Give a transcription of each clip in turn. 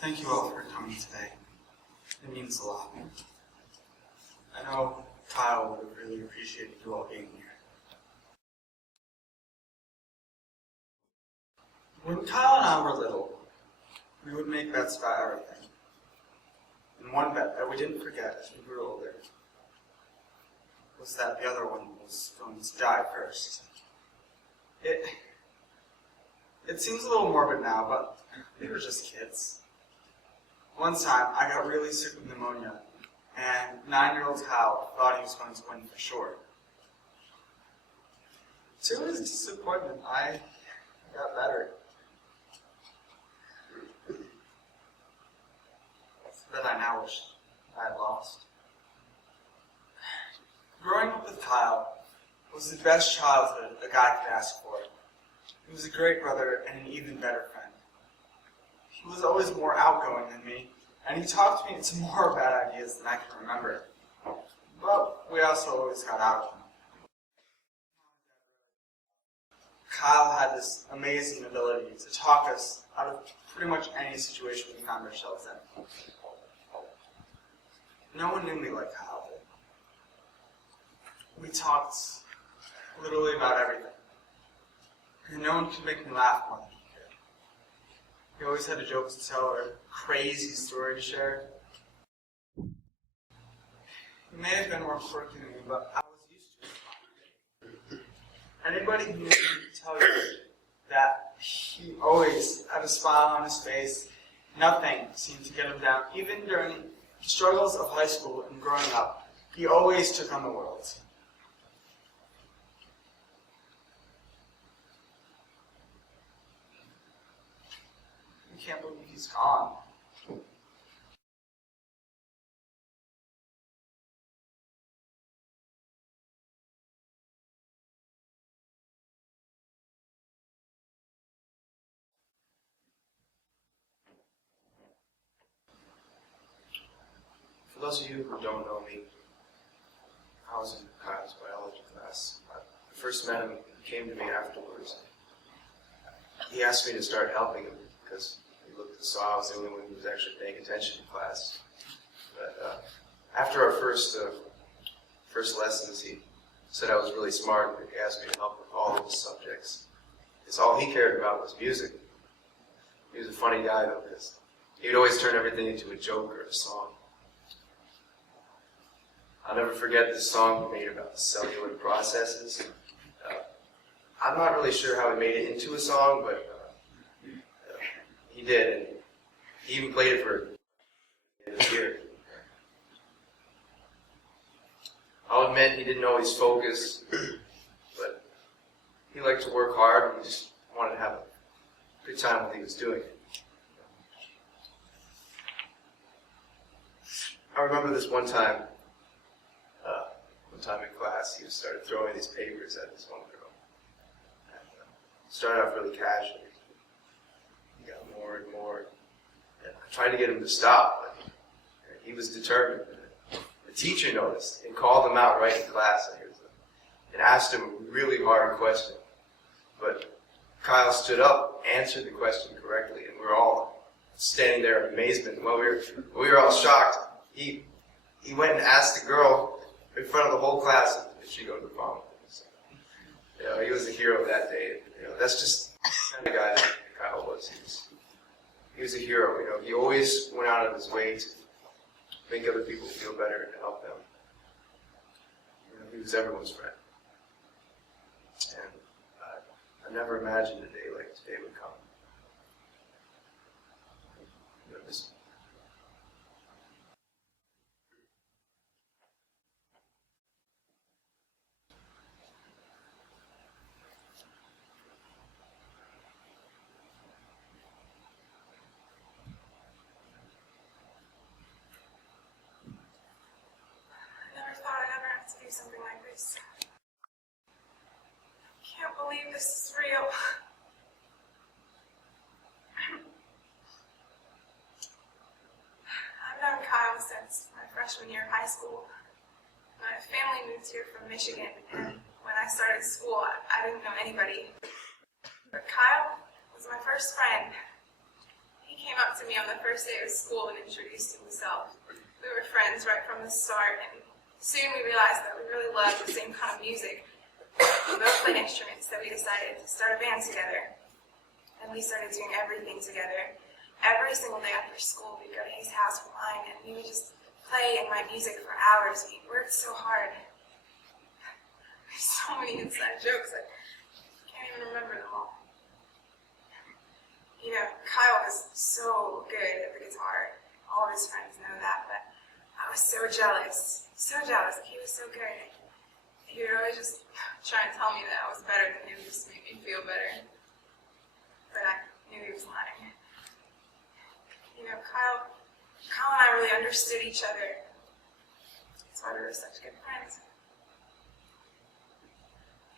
Thank you all for coming today. It means a lot. I know Kyle would have really appreciated you all being here. When Kyle and I were little, we would make bets about everything. And one bet that we didn't forget as we grew older was that the other one was going to die first. It seems a little morbid now, but we were just kids. One time, I got really sick with pneumonia, and 9-year-old Kyle thought he was going to win for sure. To his disappointment, I got better. That I now wish I had lost. Growing up with Kyle was the best childhood a guy could ask for. He was a great brother and an even better friend. He was always more outgoing than me, and he talked me into more bad ideas than I can remember. But we also always got out of them. Kyle had this amazing ability to talk us out of pretty much any situation we found ourselves in. No one knew me like Kyle did. We talked literally about everything. And no one could make me laugh more than he could. He always had a joke to tell or a crazy story to share. He may have been more quirky than me, but I was used to it. Anybody who knew him could tell you that he always had a smile on his face. Nothing seemed to get him down. Even during the struggles of high school and growing up, he always took on the world. I can't believe he's gone. For those of you who don't know me, I was in Kyle's biology class. I first met him, he came to me afterwards. He asked me to start helping him because he looked and saw I was the only one who was actually paying attention in class. But after our first lessons, he said I was really smart and he asked me to help with all of his subjects. Because all he cared about was music. He was a funny guy though, because he would always turn everything into a joke or a song. I'll never forget this song he made about the cellular processes. I'm not really sure how he made it into a song, but he did, and he even played it for this year. I'll admit he didn't always focus, but he liked to work hard and he just wanted to have a good time while he was doing it. I remember this one time in class, he started throwing these papers at this one girl. And, started off really casually. He got more and more. And I tried to get him to stop, but he was determined. The teacher noticed and called him out right in class and asked him a really hard question. But Kyle stood up, answered the question correctly, and we were all standing there in amazement. While we were all shocked, he went and asked the girl in front of the whole class if she'd go to the prom. So, he was a hero that day. That's just the kind of guy that Kyle was. He was a hero. He always went out of his way to make other people feel better and to help them. He was everyone's friend. And I never imagined a day like today would come. Do something like this. I can't believe this is real. I've known Kyle since my freshman year of high school. My family moved here from Michigan, and when I started school, I didn't know anybody. But Kyle was my first friend. He came up to me on the first day of school and introduced himself. We were friends right from the start, and soon we realized that we really loved the same kind of music. We both played instruments, so we decided to start a band together. And we started doing everything together. Every single day after school, we'd go to his house for mine, and we would just play and write music for hours. We worked so hard. There's so many inside jokes, I can't even remember them all. You know, Kyle was so good at the guitar. All of his friends know that, but I was so jealous. So jealous. He was so good. He would always just try and tell me that I was better than him just to make me feel better. But I knew he was lying. You know, Kyle and I really understood each other. That's why we were such good friends.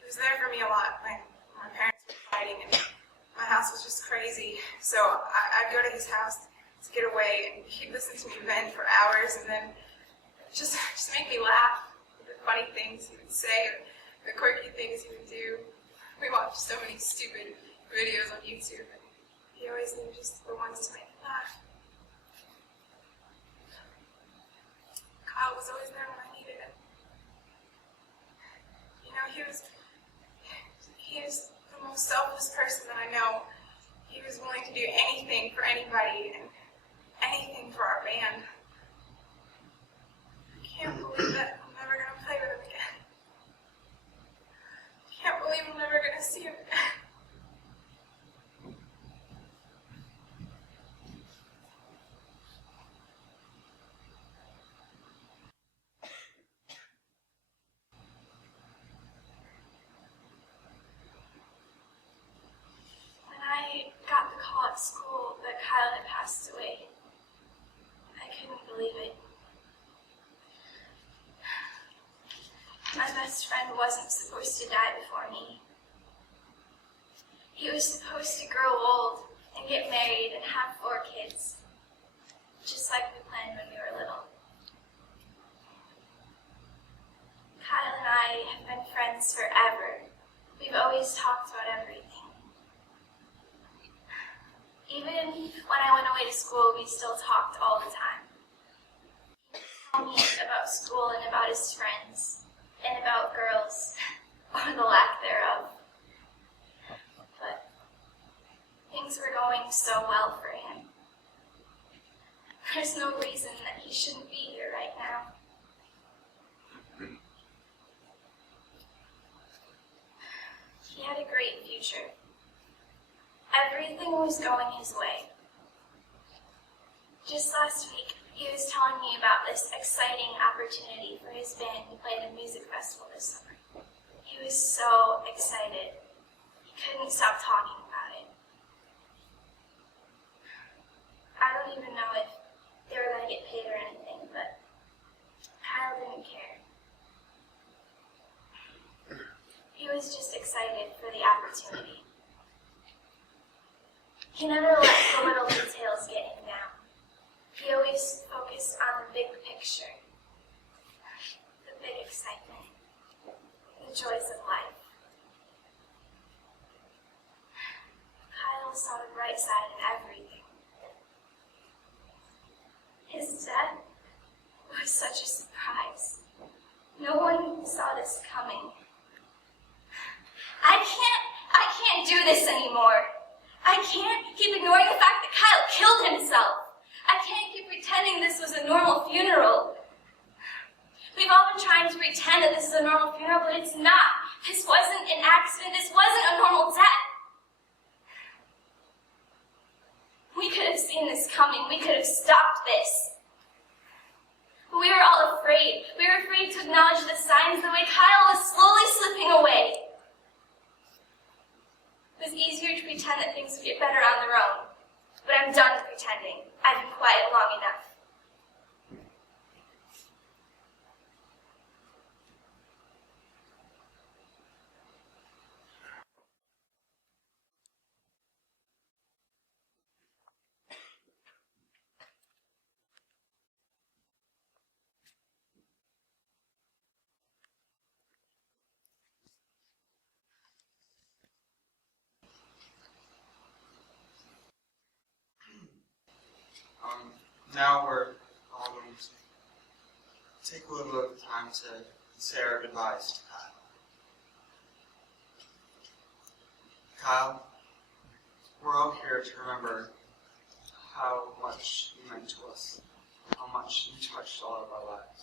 He was there for me a lot when my parents were fighting and my house was just crazy. So I'd go to his house to get away, and he'd listen to me vent for hours and then just make me laugh with the funny things he would say, or the quirky things he would do. We watched so many stupid videos on YouTube, and he always knew just the ones to make me laugh. Kyle was always there when I needed him. You know, he was the most selfless person that I know. He was willing to do anything for anybody and anything for our band. I can't believe that I'm never going to play with him again. I can't believe I'm never going to see him again. When I got the call at school that Kyle had passed away, I couldn't believe it. My best friend wasn't supposed to die before me. He was supposed to grow old and get married and have 4 kids, just like we planned when we were little. Kyle and I have been friends forever. We've always talked about everything. Even when I went away to school, we still talked all the time. He would tell me about school and about his friends, and about girls, or the lack thereof. But things were going so well for him. There's no reason that he shouldn't be here right now. He had a great future. Everything was going his way. Just last week, he was telling me about this exciting opportunity for his band to play the music festival this summer. He was so excited. He couldn't stop talking about it. I don't even know if they were going to get paid or anything, but Kyle didn't care. He was just excited for the opportunity. He never let the little details get him down. He always focused on the big picture, the big excitement, the joys of life. Kyle saw the bright side in everything. His death was such a surprise. No one saw this coming. I can't do this anymore. I can't keep ignoring the fact that Kyle killed himself. I can't keep pretending this was a normal funeral. We've all been trying to pretend that this is a normal funeral, but it's not. This wasn't an accident. This wasn't a normal death. We could have seen this coming. We could have stopped this. But we were all afraid. We were afraid to acknowledge the signs the way Kyle was slowly slipping away. It was easier to pretend that things would get better on their own. But I'm done pretending. I've been quiet long enough. now we're all going to take a little bit of time to say our goodbyes to Kyle. Kyle, we're all here to remember how much you meant to us, how much you touched all of our lives.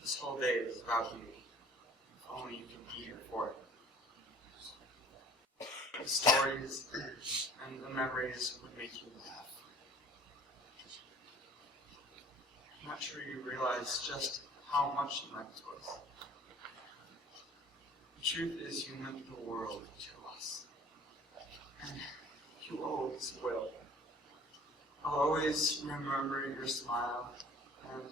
This whole day is about you. If only you can be here for it. The stories and the memories would make you laugh. I'm not sure you realize just how much you meant to us. The truth is you meant the world to us. And you always will. I'll always remember your smile and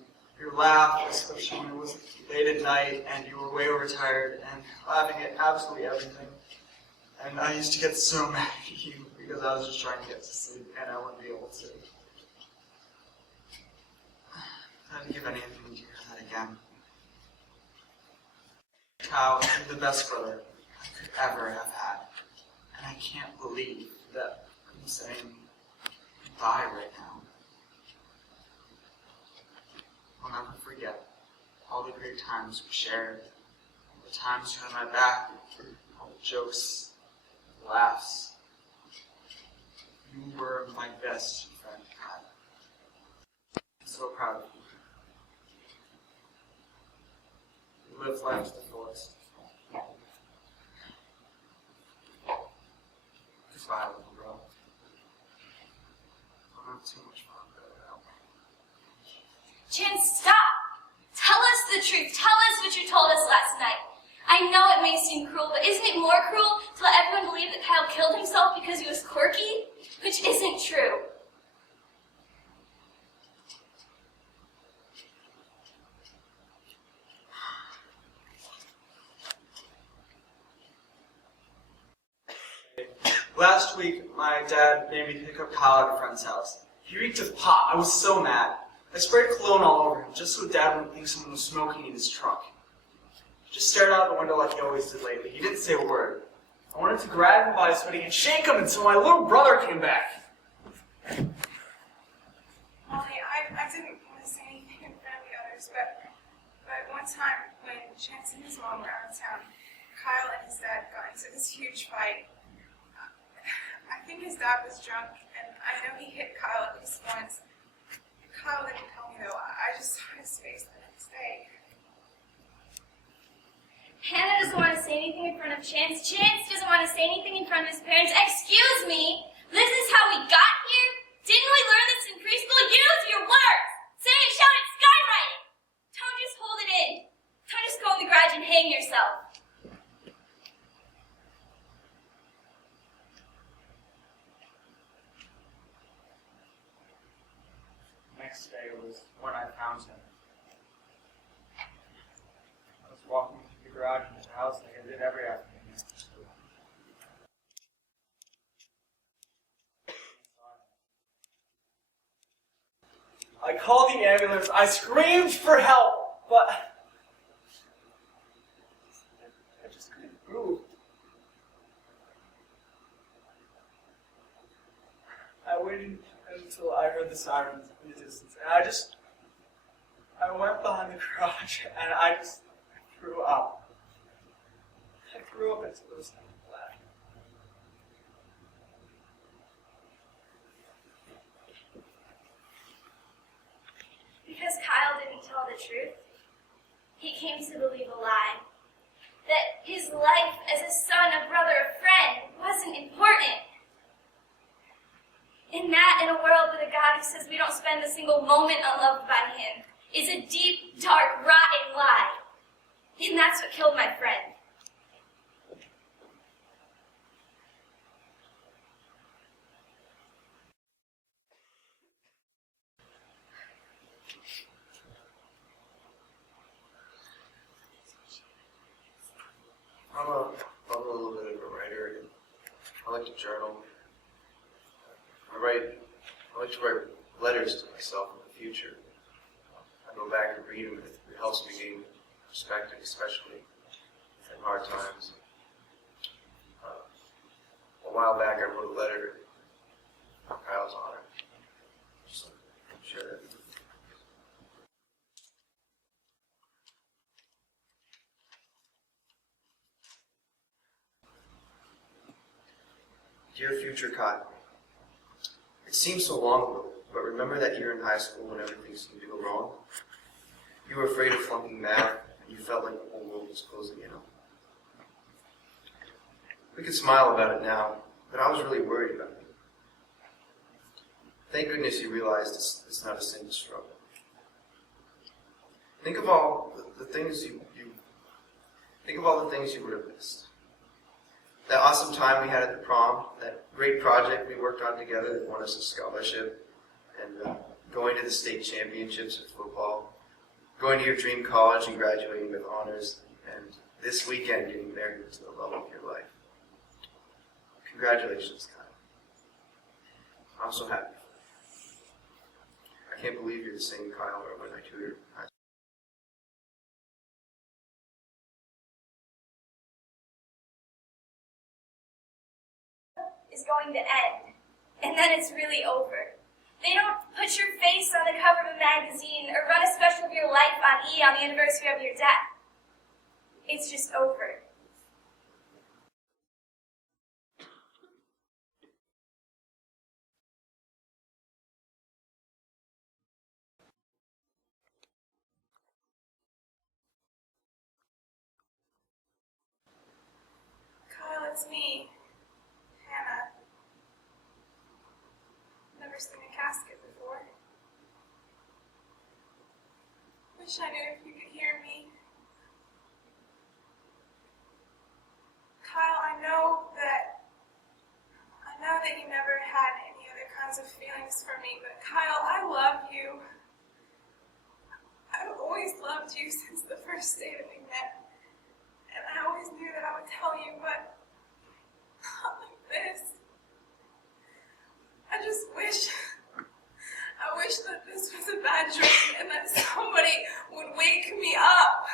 your laugh, especially when it was late at night and you were way overtired and laughing at absolutely everything. And I used to get so mad at you because I was just trying to get to sleep and I wouldn't be able to. I'd give anything to hear that again. Kyle, you're the best brother I could ever have had. And I can't believe that I'm saying goodbye right now. I'll never forget all the great times we shared, all the times you had my back, all the jokes, laughs. You were my best friend, Kyle. I'm so proud of you. You lived life to the fullest. Goodbye, little bro. Don't have too much fun now. Chance, stop! Tell us the truth. Tell us what you told us last night. I know it may seem cruel, but isn't it more cruel to let everyone believe that Kyle killed himself because he was quirky? Which isn't true. Last week, my dad made me pick up Kyle at a friend's house. He reeked of pot. I was so mad. I sprayed cologne all over him just so Dad wouldn't think someone was smoking in his truck. He just stared out the window like he always did lately. He didn't say a word. I wanted to grab him by his hoodie and shake him until my little brother came back. Molly, I didn't want to say anything in front of the others, but one time when Chance and his mom were out of town, Kyle and his dad got into this huge fight. I think his dad was drunk, and I know he hit Kyle at least once. Kyle didn't tell me though. I just saw his face the next day. Hannah doesn't want to say anything in front of Chance. Chance doesn't want to say anything in front of his parents. Excuse me, this is how we got here? Didn't we learn this in preschool? Use your words! Say it, shout it, skywrite it! Don't just hold it in. Don't just go in the garage and hang yourself. Next day was when I found him. I was walking through the garage into the house like I did every afternoon after school. I called the ambulance. I screamed for help, but I just couldn't move. I waited until I heard the sirens in the distance, and I went behind the garage, and I threw up. I threw up into those black. Because Kyle didn't tell the truth, he came to believe a lie. That his life as a son, a brother, a friend wasn't important. In a world with a God who says we don't spend a single moment unloved by him, is a deep, dark, rotten lie. And that's what killed my friend. I'm a little bit of a writer. I like to journal. I like to write letters to myself in the future. I go back and read them. It helps me gain perspective, especially in hard times. A while back, I wrote a letter in Kyle's honor. Just Dear future Kyle, it seems so long ago, but remember that year in high school when everything seemed to go wrong? You were afraid of flunking math, and you felt like the whole world was closing in on you. We can smile about it now, but I was really worried about you. Thank goodness you realized it's not a sin to struggle. Think of all the things you would have missed. That awesome time we had at the prom, that great project we worked on together that won us a scholarship, and going to the state championships in football, going to your dream college and graduating with honors, and this weekend getting married to the love of your life. Congratulations, Kyle. I'm so happy. I can't believe you're the same Kyle when I tutored high school. Is going to end, and then it's really over. They don't put your face on the cover of a magazine or run a special of your life on E on the anniversary of your death. It's just over. Kyle, it's me. Hannah. Never seen a casket before. Wish I knew if you could hear me. Kyle, I know that you never had any other kinds of feelings for me, but Kyle, I love you. I've always loved you since the first day that we met. And I always knew that I would tell you, but not like this. I wish that this was a bad dream and that somebody would wake me up.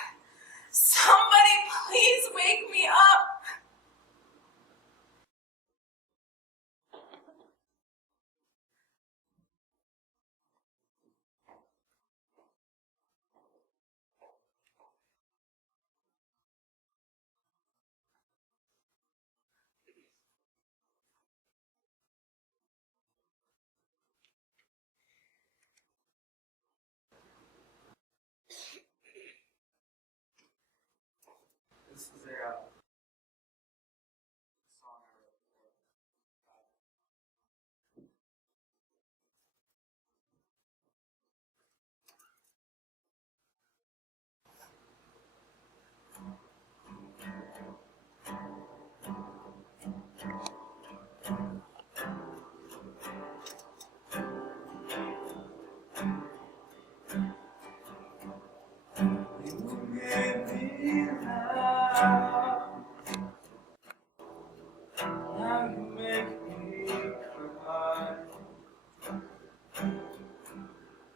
Somebody please wake me up. This is a song I wrote for. You made me laugh. Now you make me cry.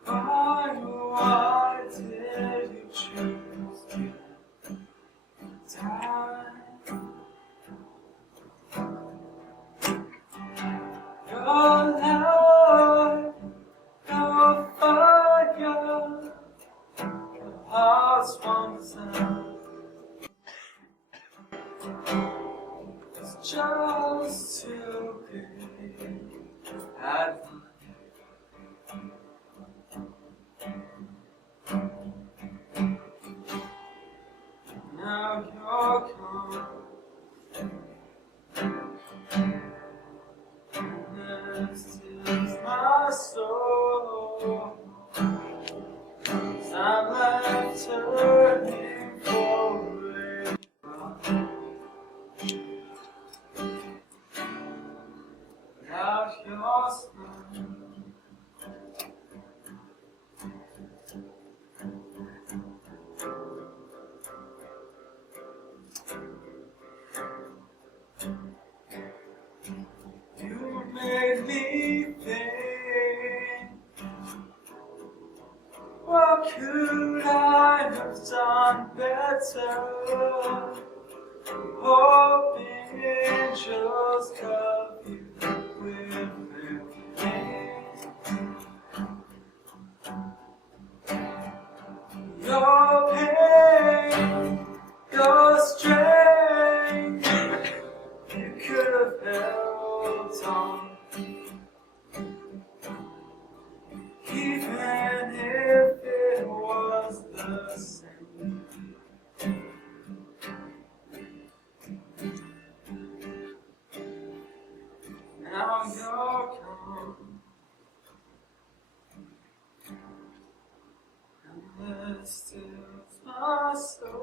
Why did you choose to die? Your life, your fire, your heart's one desire. It's just to be at now you're gone. This is my soul. I'm left turning for it. Without your smile. You made me think, what could I have done better? Hoping angels cover you with their wings. Your pain, your strength, you could have held stills my soul.